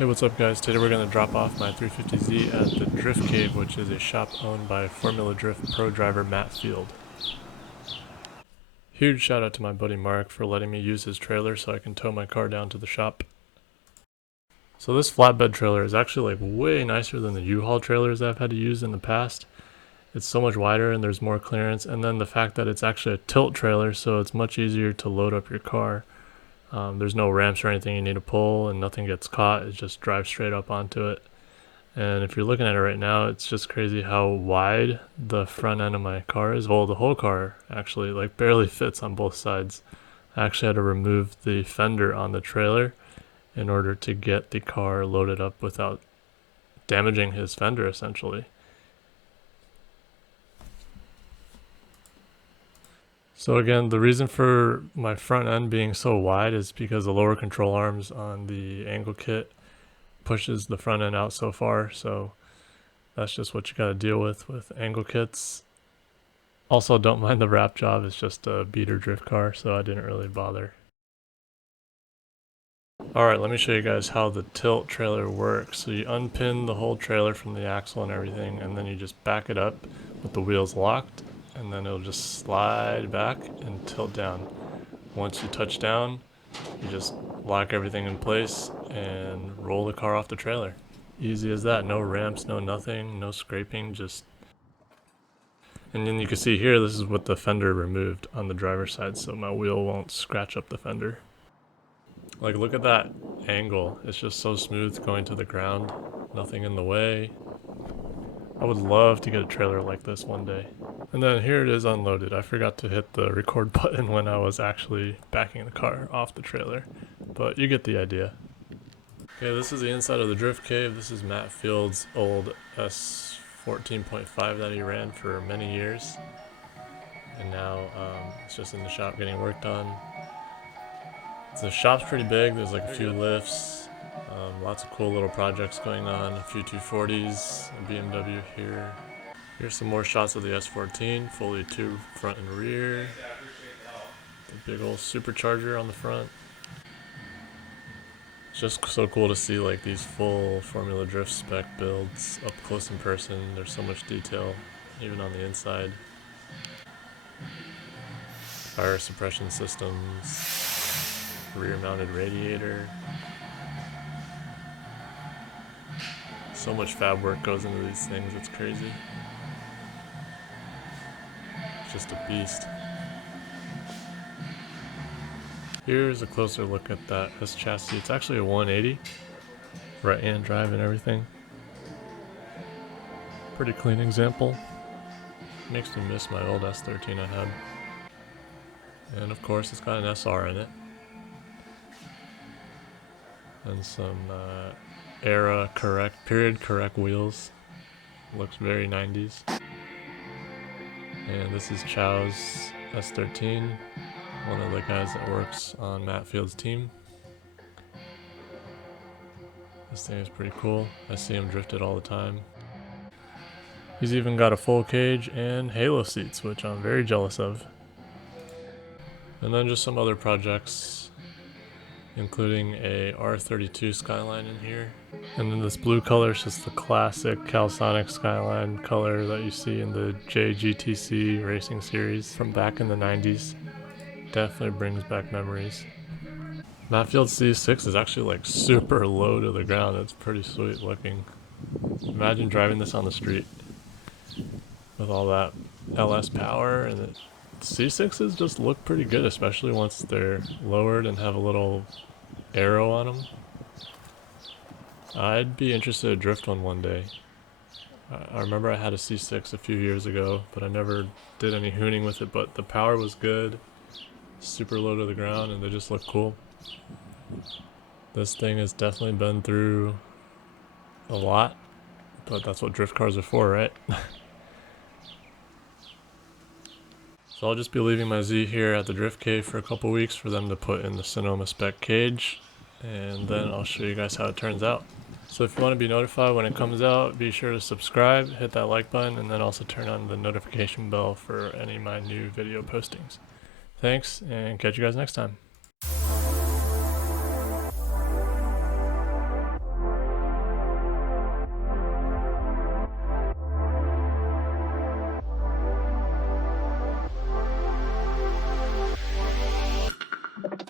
Hey, what's up guys? Today we're going to drop off my 350Z at the Drift Cave, which is a shop owned by Formula Drift pro driver Matt Field. Huge shout out to my buddy Mark for letting me use his trailer so I can tow my car down to the shop. So this flatbed trailer is actually like way nicer than the U-Haul trailers that I've had to use in the past. It's so much wider and there's more clearance, and then the fact that it's actually a tilt trailer, so it's much easier to load up your car. There's no ramps or anything you need to pull, and nothing gets caught. It just drives straight up onto it. And if you're looking at it right now, it's just crazy how wide the front end of my car is. Well, the whole car actually like barely fits on both sides. I actually had to remove the fender on the trailer in order to get the car loaded up without damaging his fender essentially. So again, the reason for my front end being so wide is because the lower control arms on the angle kit pushes the front end out so far, so that's just what you got to deal with angle kits. Also, don't mind the wrap job, it's just a beater drift car, so I didn't really bother. Alright, let me show you guys how the tilt trailer works. So you unpin the whole trailer from the axle and everything, and then you just back it up with the wheels locked, and then it'll just slide back and tilt down. Once you touch down, you just lock everything in place and roll the car off the trailer. Easy as that. No ramps, no nothing, no scraping, just... And then you can see here, this is with the fender removed on the driver's side, so my wheel won't scratch up the fender. Like, look at that angle. It's just so smooth going to the ground. Nothing in the way. I would love to get a trailer like this one day. And then here it is unloaded. I forgot to hit the record button when I was actually backing the car off the trailer, but you get the idea. Okay, this is the inside of the Drift Cave. This is Matt Field's old S14.5 that he ran for many years. And now it's just in the shop getting worked on. So the shop's pretty big. There's like a few lifts, lots of cool little projects going on, a few 240s, a BMW here. Here's some more shots of the S14, fully tube front and rear. The big old supercharger on the front. It's just so cool to see like these full Formula Drift spec builds up close in person. There's so much detail, even on the inside. Fire suppression systems, rear mounted radiator. So much fab work goes into these things, it's crazy. It's just a beast. Here's a closer look at that S chassis. It's actually a 180, right hand drive and everything. Pretty clean example. Makes me miss my old S13 I had. And of course it's got an SR in it. And some period correct wheels. Looks very 90s. And this is Chow's S13, one of the guys that works on Matt Field's team. This thing is pretty cool. I see him drift it all the time. He's even got a full cage and halo seats, which I'm very jealous of. And then just some other projects, including a R32 Skyline in here. And then this blue color is just the classic Calisonic Skyline color that you see in the JGTC racing series from back in the 90s. Definitely brings back memories. Matt Field C6 is actually like super low to the ground. It's pretty sweet looking. Imagine driving this on the street with all that LS power, and the C6s just look pretty good, especially once they're lowered and have a little arrow on them. I'd be interested to drift one day. I remember I had a C6 a few years ago, but I never did any hooning with it, but the power was good, super low to the ground, and they just look cool. This thing has definitely been through a lot, but that's what drift cars are for, right? So I'll just be leaving my Z here at the Drift Cave for a couple weeks for them to put in the Sonoma spec cage, and then I'll show you guys how it turns out. So if you want to be notified when it comes out, be sure to subscribe, hit that like button, and then also turn on the notification bell for any of my new video postings. Thanks, and catch you guys next time.